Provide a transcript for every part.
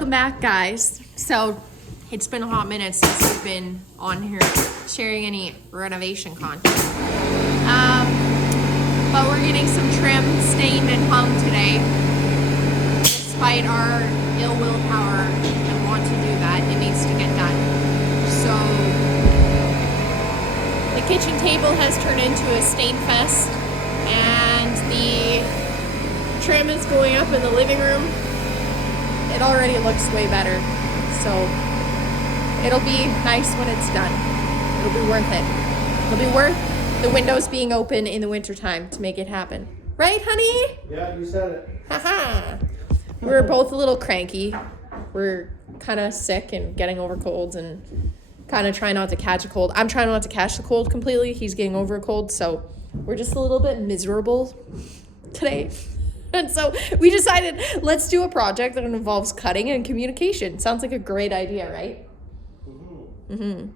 Welcome back, guys. So it's been a hot minute since we've been on here sharing any renovation content. But we're getting some trim stained and hung today. Despite our ill willpower and want to do that, it needs to get done. So the kitchen table has turned into a stain fest, and the trim is going up in the living room. It already looks way better, so it'll be nice when it's done. It'll be worth it. It'll be worth the windows being open in the wintertime to make it happen. Right, honey? Yeah, you said it. Haha. We're both a little cranky. We're kind of sick and getting over colds and kind of trying not to catch a cold. I'm trying not to catch the cold completely. He's getting over a cold, so we're just a little bit miserable today. And so we decided, let's do a project that involves cutting and communication. Sounds like a great idea, right? Mm-hmm.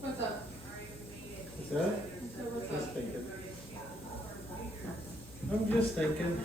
What's up? What's that? Just thinking. I'm just thinking.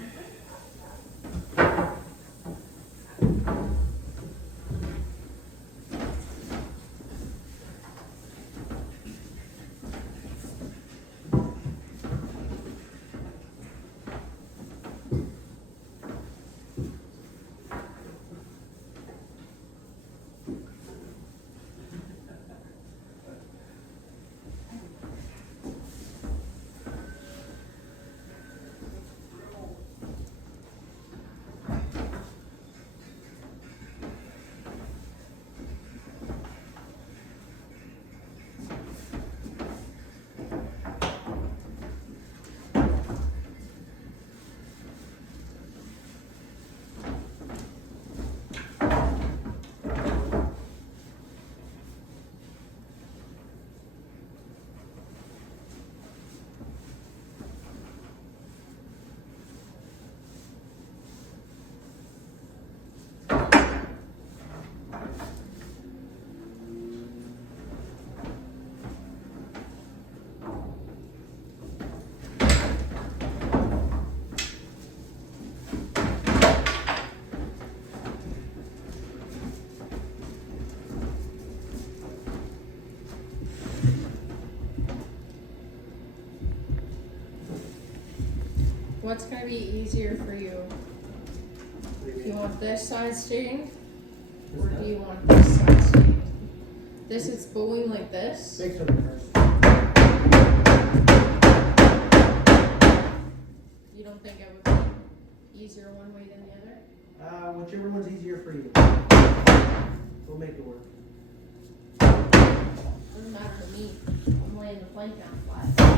What's going to be easier for you? Do you want this side stained? Or do you want this side stained? This is bowing like this. Thanks for the first. You don't think it would be easier one way than the other? Whichever one's easier for you. We'll make it work. Doesn't matter to me. I'm laying the plank down flat.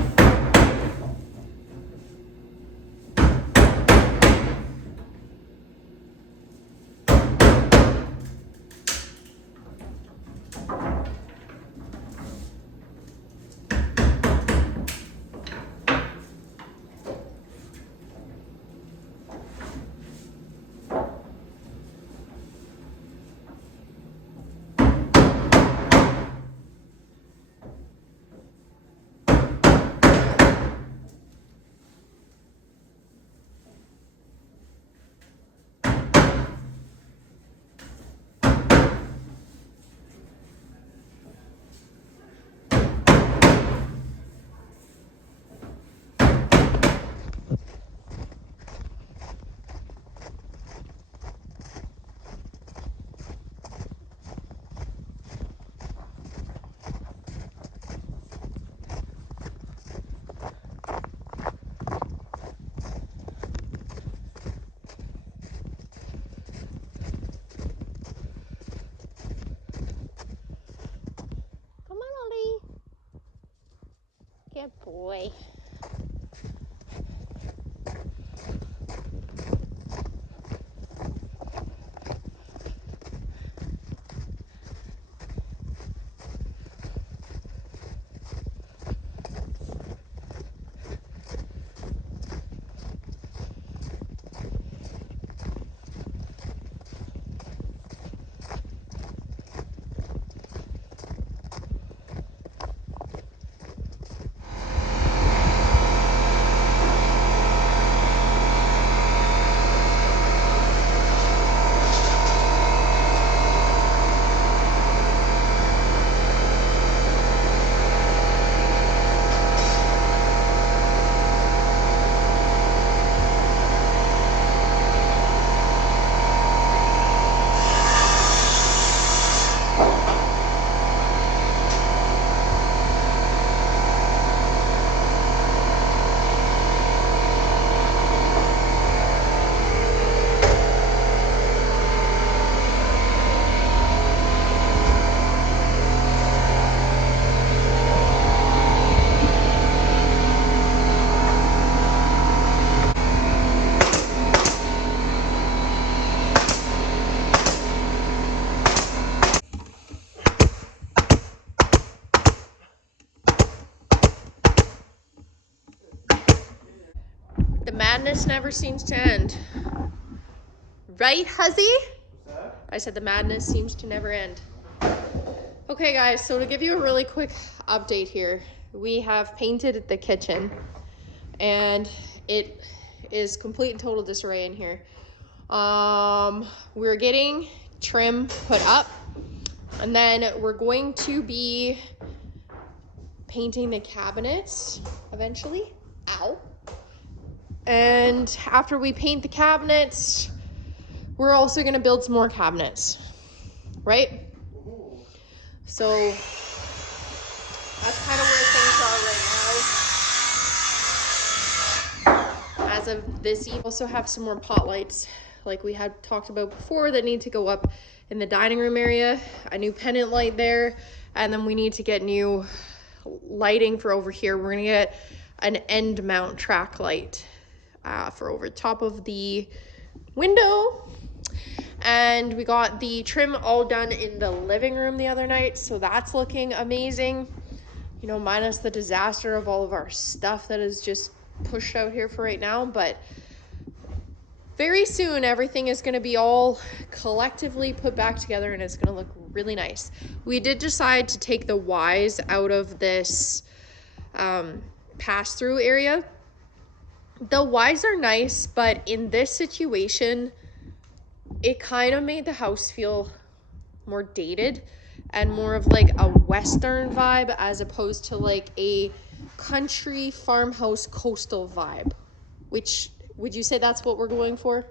way. The madness never seems to end. Right, Huzzy? What's that? I said the madness seems to never end. Okay, guys, so to give you a really quick update here, we have painted the kitchen, and it is complete and total disarray in here. We're getting trim put up, and then we're going to be painting the cabinets eventually. Ow. And after we paint the cabinets, we're also gonna build some more cabinets, right? Ooh. So that's kind of where things are right now. As of this evening, we also have some more pot lights like we had talked about before that need to go up in the dining room area, a new pendant light there, and then we need to get new lighting for over here. We're gonna get an end mount track light for over top of the window. And we got the trim all done in the living room the other night, so that's looking amazing. You know, minus the disaster of all of our stuff that is just pushed out here for right now, but very soon everything is going to be all collectively put back together and it's going to look really nice. We did decide to take the Ys out of this pass-through area. The Ys are nice, but in this situation, it kind of made the house feel more dated and more of like a Western vibe as opposed to like a country farmhouse coastal vibe. Which, would you say that's what we're going for?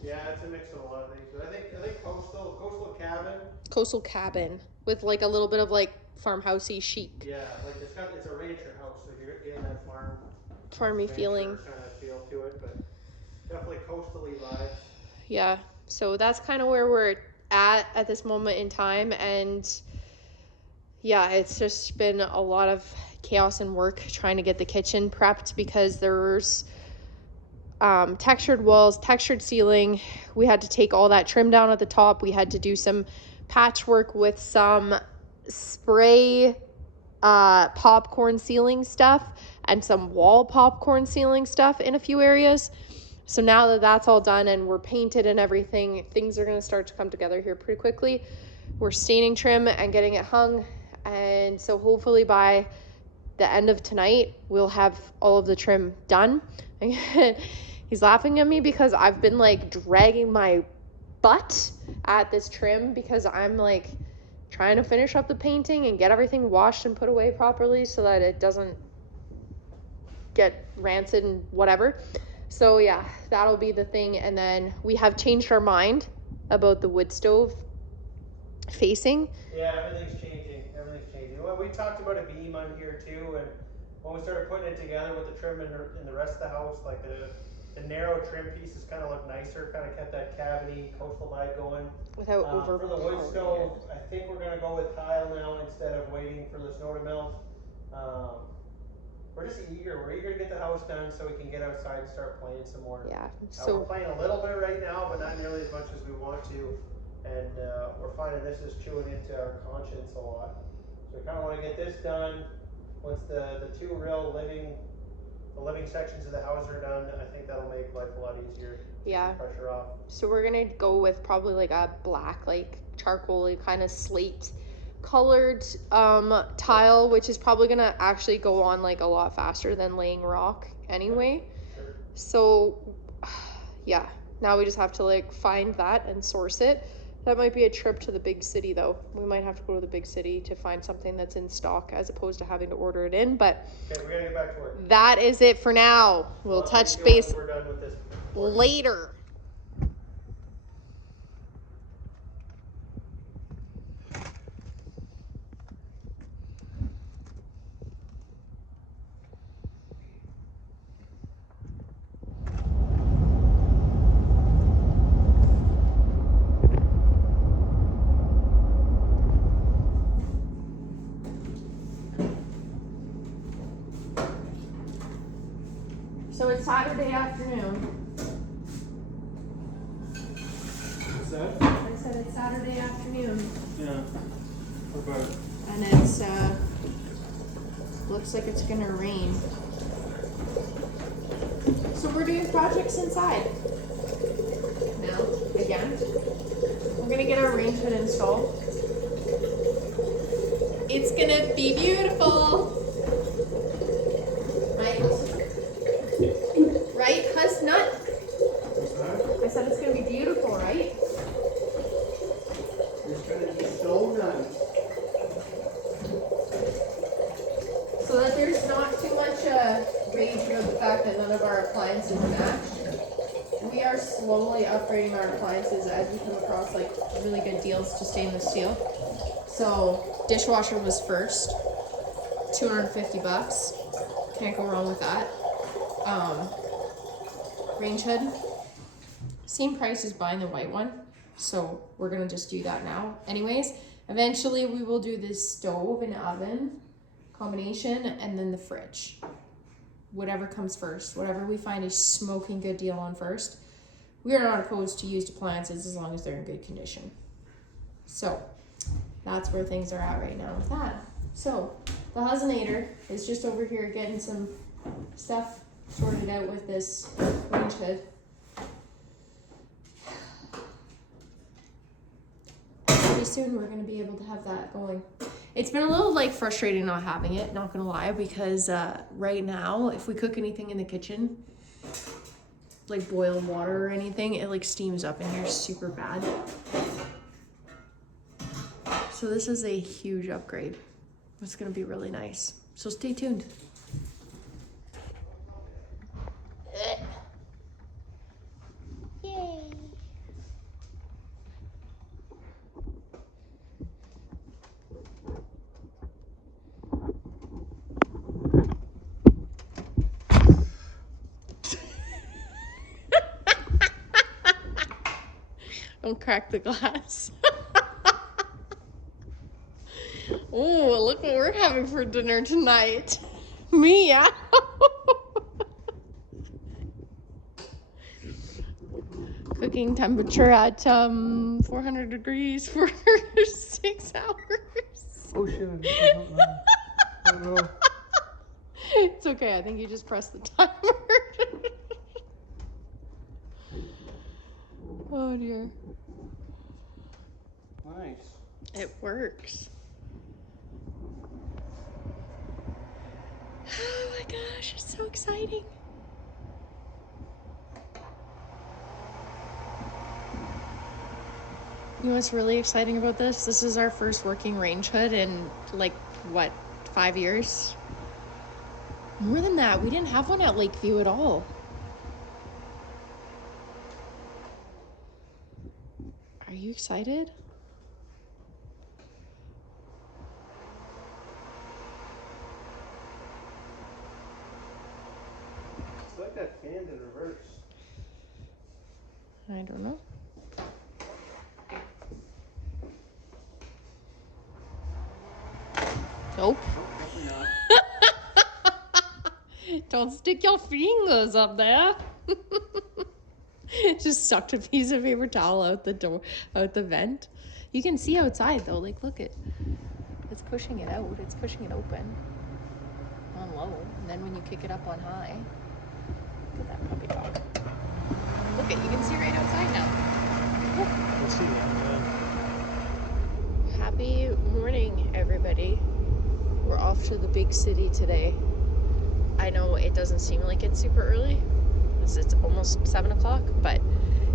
Yeah, it's a mix of a lot of things, but I think coastal cabin. Coastal cabin with like a little bit of like farmhousey chic. Yeah, like it's a rancher house, so you're getting that Farmy feeling. kind of feel to it, but definitely coastally vibes. Yeah, so that's kind of where we're at this moment in time, and yeah, it's just been a lot of chaos and work trying to get the kitchen prepped because there's textured walls, textured ceiling. We had to take all that trim down at the top. We had to do some patchwork with some spray popcorn ceiling stuff and some wall popcorn ceiling stuff in a few areas. So now that that's all done and we're painted and everything, things are going to start to come together here pretty quickly. We're staining trim and getting it hung, and so hopefully by the end of tonight we'll have all of the trim done. He's laughing at me because I've been like dragging my butt at this trim because I'm like trying to finish up the painting and get everything washed and put away properly so that it doesn't get rancid and whatever. So yeah, that'll be the thing. And then we have changed our mind about the wood stove facing. Yeah, everything's changing. Well, we talked about a beam on here too, and when we started putting it together with the trim in the rest of the house, like the narrow trim pieces kind of look nicer, kind of kept that cavity coastal vibe going. Without For the wood stove, I think we're gonna go with tile now instead of waiting for the snow to melt. we're just eager. We're eager to get the house done so we can get outside and start playing some more. Yeah. We're So playing a little bit right now, but not nearly as much as we want to. And we're finding this is chewing into our conscience a lot. So we kind of want to get this done. Once the two real living sections of the house are done, I think that'll make life a lot easier. yeah. Keep the pressure off. So we're gonna go with probably like a black, like charcoal kind of slate colored tile, which is probably gonna actually go on like a lot faster than laying rock anyway. Sure. So yeah, now we just have to like find that and source it. That might be a trip to the big city though. We might have to go to the big city to find something that's in stock as opposed to having to order it in. But Okay, we gotta get back to work. that is it for now. We'll touch base We're done with this. later. So it's Saturday afternoon. What's that? I said it's Saturday afternoon. Yeah. What about it? And it's looks like it's gonna rain. So we're doing projects inside. Now, again. We're gonna get our range hood installed. It's gonna be beautiful. Right? Right, Huss Nut? What's that? I said it's gonna be beautiful, right? It's gonna be so nice. So that there's not too much rage about the fact that none of our appliances match. We are slowly upgrading our appliances as we come across like really good deals to stainless steel. So dishwasher was first, $250. Can't go wrong with that. Range hood, same price as buying the white one. So we're gonna just do that now. Anyways, eventually we will do this stove and oven combination and then the fridge. Whatever comes first, whatever we find a smoking good deal on first. We are not opposed to used appliances as long as they're in good condition. So that's where things are at right now with that. So the Husnator is just over here getting some stuff sorted out with this range hood. Pretty soon we're gonna be able to have that going. It's been a little like frustrating not having it, not gonna lie, because right now if we cook anything in the kitchen, like boiled water or anything, it like steams up in here super bad. So this is a huge upgrade. It's gonna be really nice. So stay tuned. Yay. Don't crack the glass. Oh, look what we're having for dinner tonight. Meow. Cooking temperature at 400 degrees for 6 hours. Oh shit, I don't know. It's okay, I think you just pressed the timer. Oh dear. Nice. It works. Oh my gosh, it's so exciting. You know what's really exciting about this? This is our first working range hood in like, what, 5 years? More than that, we didn't have one at Lakeview at all. Are you excited? It's like that fan's in reverse. I don't know. Nope. Definitely not. Don't stick your fingers up there. Just stuck a piece of paper towel out the door, out the vent. You can see outside though. Like, look it. It's pushing it out. It's pushing it open on low, and then when you kick it up on high, look at that puppy dog. Look it. You can see right outside now. Let's see that. Happy morning, everybody. We're off to the big city today. I know it doesn't seem like it's super early, because it's almost 7 o'clock, but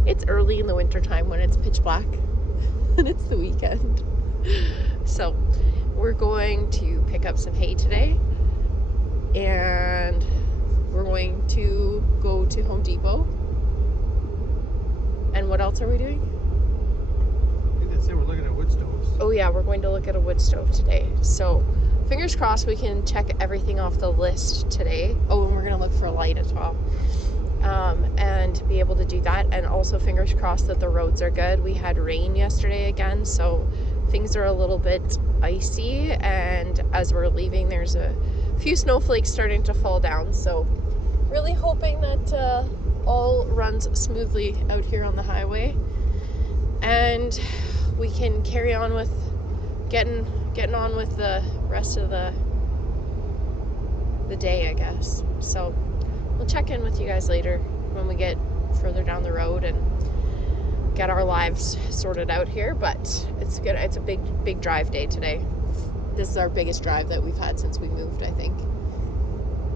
it's early in the wintertime when it's pitch black and it's the weekend. So we're going to pick up some hay today, and we're going to go to Home Depot. And what else are we doing? I think that's it. We're looking at wood stoves. Oh yeah, we're going to look at a wood stove today. So fingers crossed we can check everything off the list today. Oh, and we're going to look for a light as well. And be able to do that. And also fingers crossed that the roads are good. We had rain yesterday again, so things are a little bit icy. And as we're leaving, there's a few snowflakes starting to fall down. So really hoping that all runs smoothly out here on the highway. And we can carry on with getting on with the rest of the day, I guess. So we'll check in with you guys later when we get further down the road and get our lives sorted out here. But it's good. It's a big drive day today. This is our biggest drive that we've had since we moved, I think,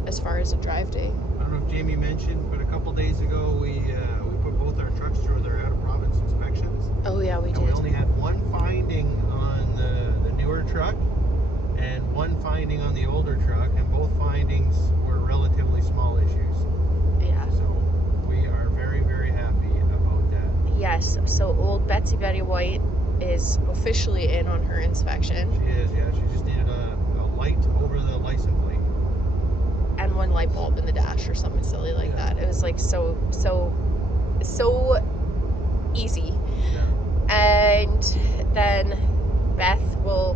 as far as a drive day. I don't know if Jamie mentioned, but a couple days ago we put both our trucks through their out of province inspections. Oh yeah, we And did. we only had one finding on the newer truck and one finding on the older truck, and both findings were relatively small issues. Yeah. So we are very, very happy about that. Yes. So old Betsy Betty White is officially in on her inspection, She is, yeah. She just needed a light over the license plate. and one light bulb in the dash or something silly like Yeah. that. It was like so easy. Yeah. And then Beth will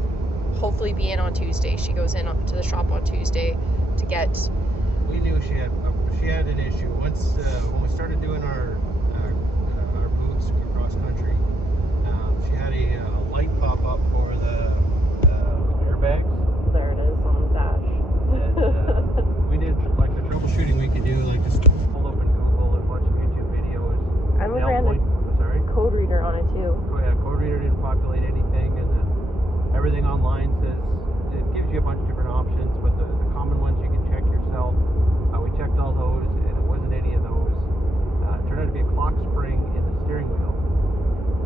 hopefully be in on Tuesday. She goes in to the shop on Tuesday to get. We knew she had an issue once when we started doing our moves across country. She had a light pop up for the airbags. There it is on the dash. And we did like the troubleshooting we could do, like just pull open Google and watch YouTube videos. And we Nail ran the point- sorry. code reader on it too. Oh yeah, code reader didn't populate anything, and then everything online says it gives you a bunch of different options, but the common ones you can check yourself. We checked all those, and it wasn't any of those. It turned out to be a clock spring in the steering wheel.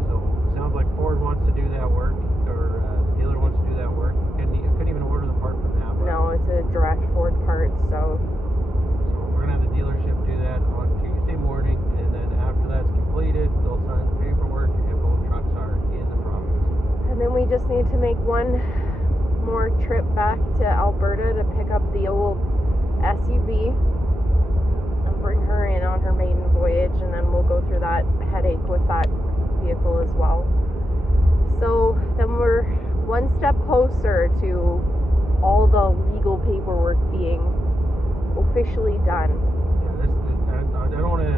So it sounds like Ford wants to do that work, or the dealer wants to do that work. Couldn't even order the part from Napa. No, it's a direct Ford part, so So we're gonna have the dealership do that on Tuesday morning, and then after that's completed, they'll sign the paperwork, and both trucks are in the province. and then we just need to make one more trip back to Alberta to pick up the old SUV and bring her in on her maiden voyage, and then we'll go through that headache with that vehicle as well. So then we're one step closer to all the legal paperwork being officially done. Yeah, I don't want to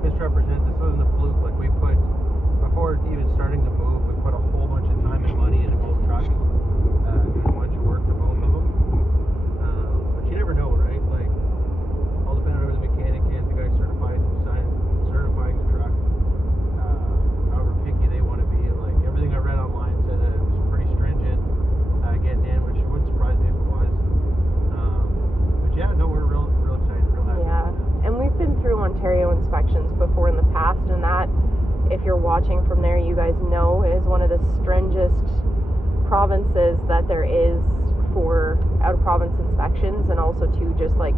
misrepresent. This wasn't a fluke. Like we put, before even starting the move, we put a whole bunch of time and money into both trucks, doing a bunch of work to both of them. But you never know, right? Like, all depending on who the mechanic is, the guy certifying the truck, however picky they want to be. Like everything I read online said that it was pretty stringent getting in, which wouldn't surprise me if it was. But yeah, no, we're real excited, real happy. Yeah, about that. and we've been through Ontario inspections before in the past, and that, if you're watching from there, you guys know, is one of the stringest provinces that there is for out-of-province inspections, and also too just like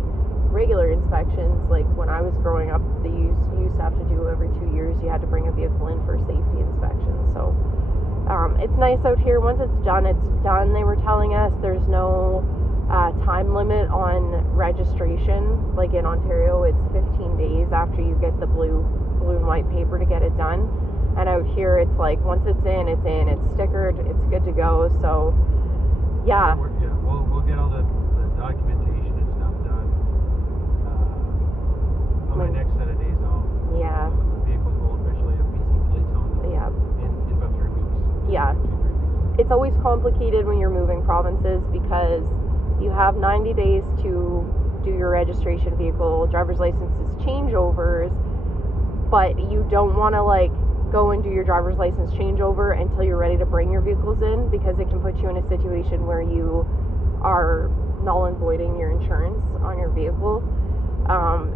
regular inspections. Like when I was growing up, you used to have to do every 2 years. You had to bring a vehicle in for safety inspection. So it's nice out here. Once it's done, it's done. They were telling us there's no time limit on registration. Like in Ontario, it's 15 days after you get the blue and white paper to get it done. And out here, it's like once it's in, it's stickered, it's good to go. So yeah. We'll get all the documentation and stuff done. So my next set of days off. Yeah. The vehicles will officially have BC plates on them. Yeah. In about 3 weeks. Yeah. 2-3 weeks. It's always complicated when you're moving provinces because you have 90 days to do your registration vehicle, driver's licenses, changeovers, but you don't want to like go and do your driver's license changeover until you're ready to bring your vehicles in, because it can put you in a situation where you are null and voiding your insurance on your vehicle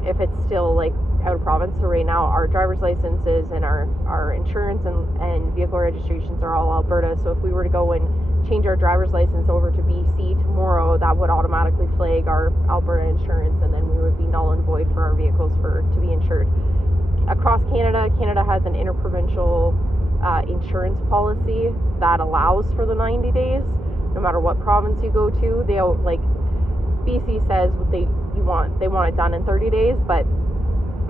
if it's still like out of province. So right now our driver's licenses and our insurance and vehicle registrations are all Alberta. So if we were to go and change our driver's license over to BC tomorrow, that would automatically flag our Alberta insurance, and then we would be null and void for our vehicles to be insured. Across Canada has an interprovincial insurance policy that allows for the 90 days, no matter what province you go to. They like BC says they want it done in 30 days, but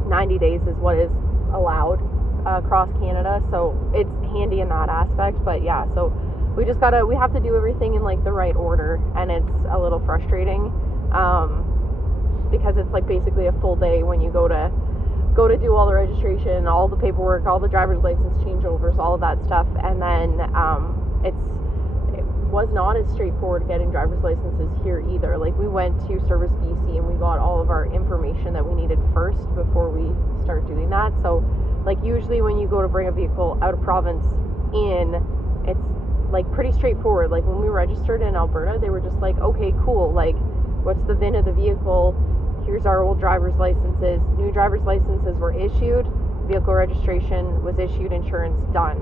90 days is what is allowed across Canada. So it's handy in that aspect. But yeah, so we have to do everything in like the right order, and it's a little frustrating because it's like basically a full day when you go to do all the registration, all the paperwork, all the driver's license changeovers, all of that stuff. And then it was not as straightforward getting driver's licenses here either. Like we went to Service BC and we got all of our information that we needed first before we start doing that. So like usually when you go to bring a vehicle out of province in, it's like pretty straightforward. Like when we registered in Alberta, they were just like, okay, cool, like what's the VIN of the vehicle? Here's our old driver's licenses. New driver's licenses were issued, vehicle registration was issued, insurance done.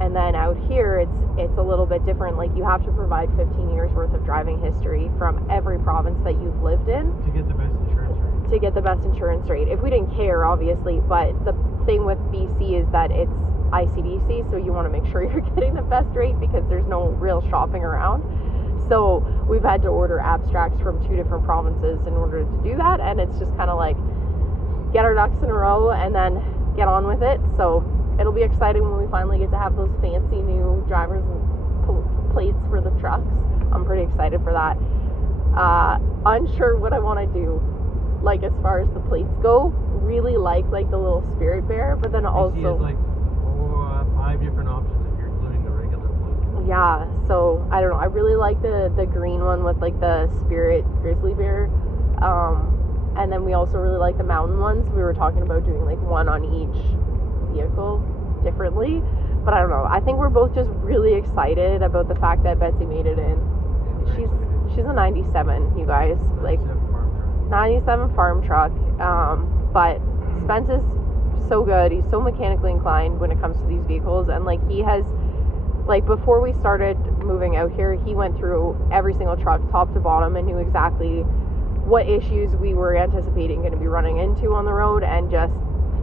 And then out here, it's a little bit different. Like you have to provide 15 years worth of driving history from every province that you've lived in To get the best insurance rate. to get the best insurance rate. If we didn't care, obviously, but the thing with BC is that it's ICBC, so you want to make sure you're getting the best rate because there's no real shopping around. So we've had to order abstracts from 2 different provinces in order to do that, and it's just kind of like get our ducks in a row and then get on with it. So it'll be exciting when we finally get to have those fancy new driver's plates for the trucks. I'm pretty excited for that. Unsure what I want to do, like as far as the plates go. Really like the little Spirit Bear, but then also BC has like 5 different options if you're including the regular plate. yeah. So I don't know. I really like the green one with like the Spirit Grizzly Bear. And then we also really like the mountain ones. We were talking about doing like one on each vehicle differently, but I don't know. I think we're both just really excited about the fact that Betsy made it in. She's a 97, you guys. Like 97 farm truck. But Spence is so good. He's so mechanically inclined when it comes to these vehicles, and like he has, like before we started moving out here, he went through every single truck top to bottom and knew exactly what issues we were anticipating going to be running into on the road and just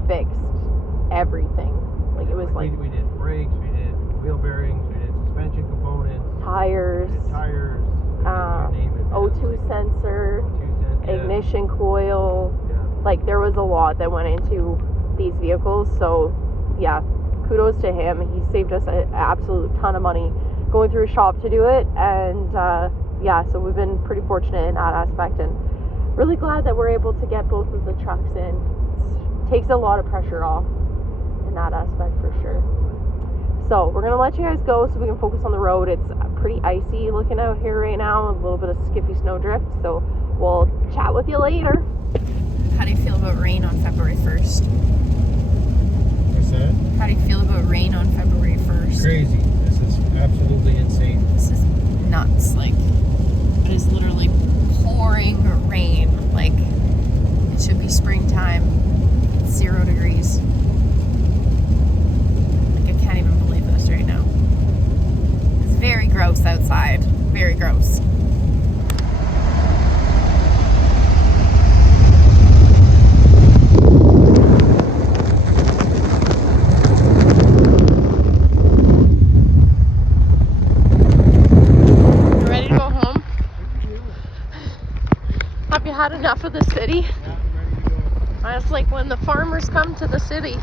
fixed everything. Like it was like we did brakes, we did wheel bearings, we did suspension components, tires, we did tires, you name it. O2 sensor, ignition coil. Yeah. Like there was a lot that went into these vehicles. So yeah, kudos to him. He saved us an absolute ton of money going through a shop to do it. And yeah, so we've been pretty fortunate in that aspect, and really glad that we're able to get both of the trucks in. It takes a lot of pressure off in that aspect for sure. So we're gonna let you guys go so we can focus on the road. It's pretty icy looking out here right now, a little bit of skiffy snowdrift. So we'll chat with you later. How do you feel about rain on February 1st? What's that? How do you feel about rain on February 1st? Crazy. This is absolutely insane. This is nuts. Like, it is literally pouring rain. Like, it should be springtime. It's 0 degrees. Like, I can't even believe this right now. It's very gross outside. Very gross. Had enough of the city. I was like, when the farmers come to the city,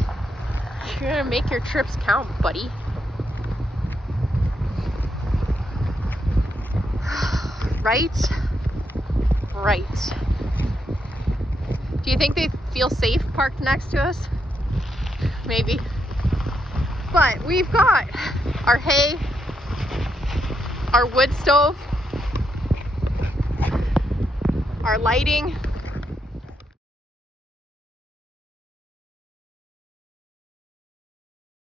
you're gonna make your trips count, buddy. Right? Do you think they feel safe parked next to us? Maybe. But we've got our hay, our wood stove, our lighting,